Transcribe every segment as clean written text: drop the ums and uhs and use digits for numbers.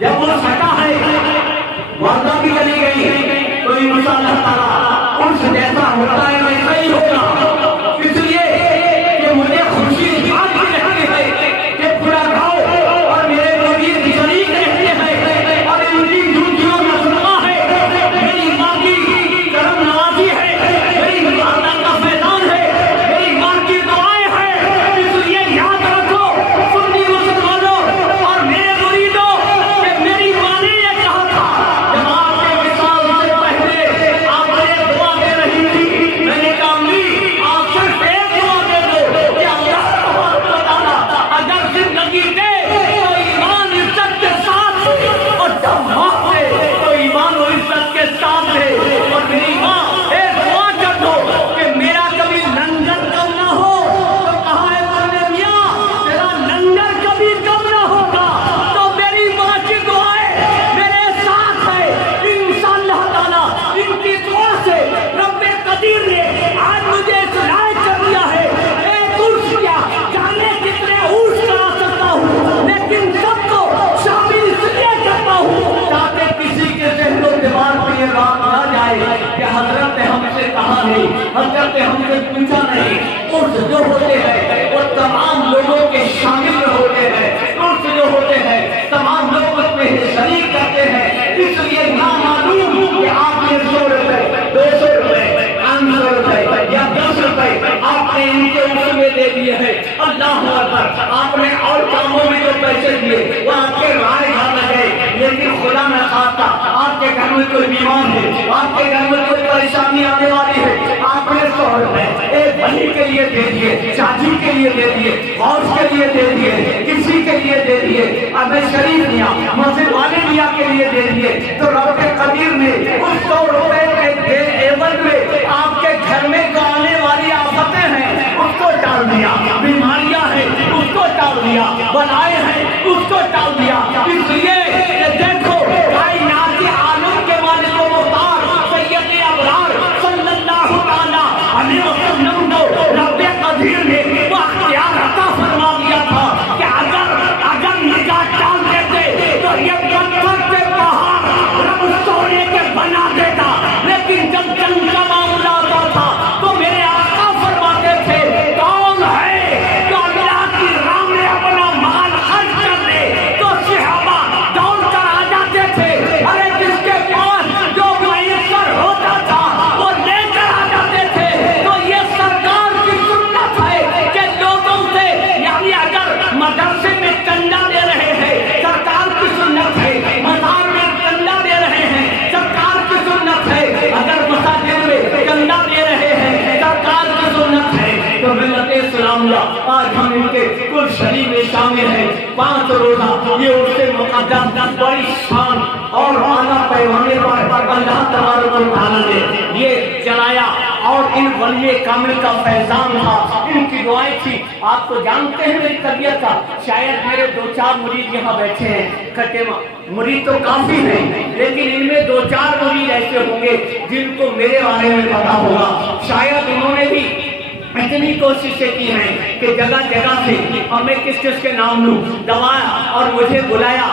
جب وہ پھٹا ہے وردہ بھی چلی گئی تو انشاء اللہ تعالیٰ ان سے جیسا ہوتا ہے ویسا ہی ہوگا، اس لیے کہ مجھے خوشی آج بھی رہتی ہے کہ پورا گاؤں اور میرے مرید شریک رہتے ہیں اور ان کی جھوٹیوں میں سنا ہے میری ماں کی کرم نوازی ہے، میری ماں کا فیضان ہے، میری ماں کی دعائیں ہیں، اس لیے یاد رکھو سنی مسلمانوں اور میرے مریدوں کہ میری ماں نے یہ کہا تھا جب آپ کے وصال سے پہلے آپ نے دعا دے رہی تھی، میں نے کہا امی آپ صرف ایک دعا دے دو کہ اللہ تبارک و تعالیٰ اگر زندگی دے تو ایمان عزت کے ساتھ اور جب موت دے تو ایمان و عزت کے ساتھ دے، اور میری ماں ایک دعا کر دو کہ میرا کبھی لنگر کم نہ ہو، تو کہا ہے مرنے میاں تیرا لنگر کبھی کم نہ ہوگا، تو میری ماں کی دعائیں میرے ساتھ ہے انشاءاللہ تعالیٰ، ان کی دعا سے رب قدیر نے آج مجھے اس لائق کر دیا ہے، ایک عرص کیا جانے کتنے عرص کرا سکتا ہوں، لیکن سب کو شامل اس لیے کرتا ہوں تاکہ کسی کے ذہن و دماغ میں یہ بات نہ جائے کہ حضرت نے ہم سے کہا نہیں، حضرت نے ہم سے پوچھا نہیں، عرص جو ہوتے ہیں وہ تمام لوگوں کے شامل ہوتے ہیں، عرص جو ہوتے ہیں تمام لوگ اس میں شریک کرتے ہیں، اس لیے نامعلوم کہ آپ نے 100 روپے 200 روپے 500 روپے یا 10 روپے آپ نے ان کے عرص میں دے دیے ہیں، اللہ اکبر، آپ نے اور کاموں میں جو پیسے دیے وہ آپ کے رائے گھر لگے، لیکن خدا نہ خواستہ آپ کے گھر میں کوئی بیمار ہے، آپ کے گھر میں کوئی پریشانی آنے والی ہے، آپ نے 100 روپے ایک بھائی کے لیے دے دیے، چاچی کے لیے دے دیے، غوث کے لیے دے دیے، کسی کے لیے دے دیے، اب شریف دیا، مسجد والے دیا کے لیے دے دیے، تو رب قدیر نے اس 100 روپے کے عوض میں آپ کے گھر میں جو آنے والی آفتیں ہیں اس کو ٹال دیا، بیماریاں ہیں اس کو ٹال دیا، بلائیں ہیں اس کو ٹال دیا، اس لیے کہ دیکھو کائنات کے عالم کے مالک و مختار سید ابرار صلی اللہ تعالیٰ علیہ وسلم کو رب قدیر نے وہ اختیار عطا فرما دیا تھا کہ اگر نگاہ ڈال دیتے تو یہ پتھر کے پہاڑ رب سونے کے بنا دیتا، لیکن جب جنگ کا معاملہ آتا تھا تو میرے آقا فرماتے تھے کون ہے جو اللہ کی راہ میں اپنا مال خرچ کر دے، تو صحابہ دوڑ کر آ جاتے تھے، ارے جس کے پاس جو میسر ہوتا تھا وہ لے کر آ جاتے تھے، تو یہ سرکار کی سنت ہے کہ لوگوں سے یعنی اگر مدرسے میں چندہ دے رہے ہیں سرکار کی سنت ہے، مزار میں چندہ دے رہے ہیں سرکار کی سنت ہے، اگر مساجد میں چندہ دے رہے ہیں سرکار کی سنت ہے، تو ملت اسلامیہ آج ہم ان کے کل شریف میں شامل ہیں، 5 روزہ یہ اس سے مقدس بڑی شان اور اعلیٰ پیمانے پر اللہ تبارک و تعالیٰ نے یہ چلایا، اور ان ولی کامل کا فیضان تھا، ان کی دعائیں تھی، آپ تو جانتے ہیں میری طبیعت کا، شاید میرے 2-4 مرید یہاں بیٹھے ہیں، کھٹے مرید تو کافی ہیں لیکن ان میں 2-4 مرید ایسے ہوں گے جن کو میرے بارے میں پتا ہوگا، شاید انہوں نے بھی اتنی کوششیں کی ہیں کہ جگہ جگہ سے ہمیں کس کس کے نام لوں دوایا اور مجھے بلایا،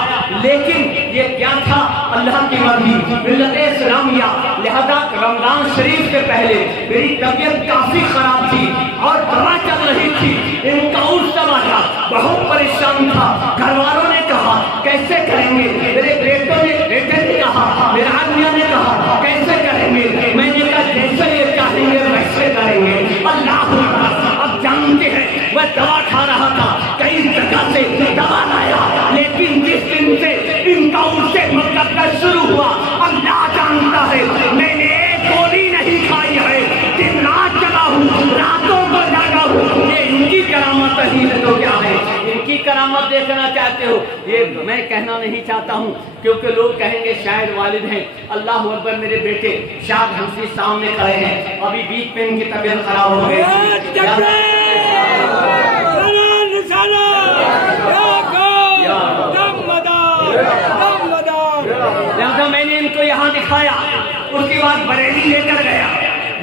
لیکن یہ کیا تھا اللہ کی مرضی، ملت اسلامیہ، لہذا رمضان شریف سے پہلے میری طبیعت کافی خراب تھی اور دوا چل رہی تھی، ان کا عرس دوا تھا، بہت پریشان تھا، گھر والوں نے کہا کیسے کریں گے، میرے بیٹے نے کہا، میرے آدمیوں نے کہا کیسے کریں گے، میں نے کہا جیسے یہ چاہیں گے ویسے کریں گے، اللہ اب جانتے ہیں وہ دوا کھا رہا تھا، کئی جگہ سے دوا لایا، لیکن جس دن سے ان کا ان سے مقدس شروع ہوا اللہ جانتا ہے، میں نے ایک گولی نہیں کھائی ہے، دن رات جگا ہوں، راتوں کو جاگا ہوں، یہ ان کی کرامت ہی ہے تو کیا ہے، ان کی کرامت دیکھنا چاہتے ہو، یہ میں کہنا نہیں چاہتا ہوں کیونکہ لوگ کہیں گے شاید والد ہیں، اللہ اکبر، میرے بیٹے شاد ہنسی سامنے کھڑے ہیں، ابھی بیچ میں ان کی طبیعت خراب ہو گئی، لہذا میں نے ان کو یہاں دکھایا، اس کے بعد بریلی لے کر گیا،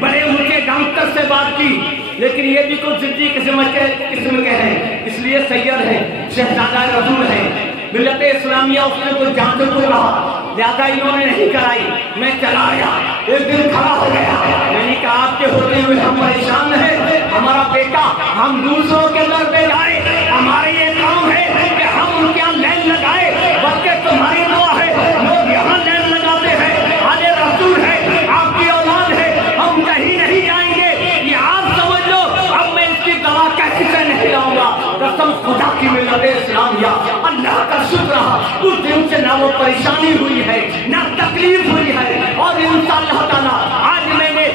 بڑے اونچے ڈاکٹر سے بات کی، لیکن یہ بھی کچھ ضدی قسم کے ہیں، اس لیے سید ہیں، شہزادہ رسول ہیں، ملت اسلامیہ اس نے تو جانچ کو کہا، زیادہ انہوں نے نہیں کرائی، میں چلا آیا، ایک دن کھڑا ہو گیا، میں نے کہا آپ کے ہوتے ہوئے ہم پریشان ہیں، ہمارا بیٹا ہم دوسروں کے در پہ جائے، ہمارے یہ کام ہے کہ ہم ان کے یہاں لین لگائے، بلکہ تمہاری دعا ہے لوگ یہاں لین لگاتے ہیں، آل رسول ہے، آپ کی اولاد ہے، ہم کہیں نہیں جائیں گے، یہ آپ سمجھ لو، اب میں اس کی دوا کہیں سے نہیں لاؤں گا، قسم خدا کی ملت اسلامیہ، اللہ کا شکر رہا اس دن سے نہ وہ پریشانی ہوئی ہے نہ تکلیف ہوئی ہے، اور انشاءاللہ تعالیٰ آج میں نے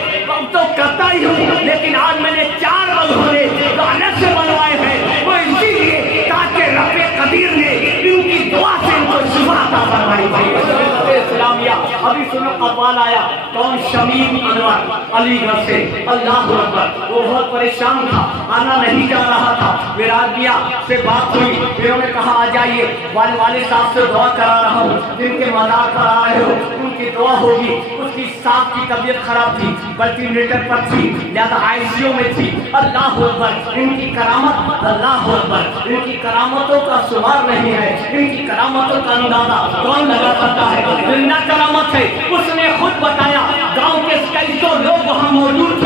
تو کرتا ہی ہوں، لیکن آج میں نے 4 ملحوظے جو الگ سے بنوائے ہیں وہ اسی لیے تاکہ رب قدیر نے ان کی دعا سے ان کو شفا عطا فرمائی ہے۔ اسلامیہ ابھی سنو اقوال آیا، کون شمیم انور علی گڑھ سے، اللہ اکبر، وہ بہت پریشان تھا، آنا نہیں جا رہا تھا، ویرادیا سے بات ہوئی، انہوں نے کہا آ جائیے، والد صاحب سے دعا کرا رہا ہوں، جن کے مزار پر آ رہے ہو ان کی دعا ہوگی، اس کی صاحب کی طبیعت خراب تھی، وینٹیلیٹر پر تھی، لہذا آئی سی یو میں تھی، اللہ اکبر، ان کی کرامت، اللہ اکبر، ان کی کرامتوں کا شمار نہیں ہے، ان کی کرامتوں کا اندازہ کون لگا سکتا ہے، زندہ کرامت ہے، اس نے خود بتایا، گاؤں کے کئی سو لوگ وہاں موجود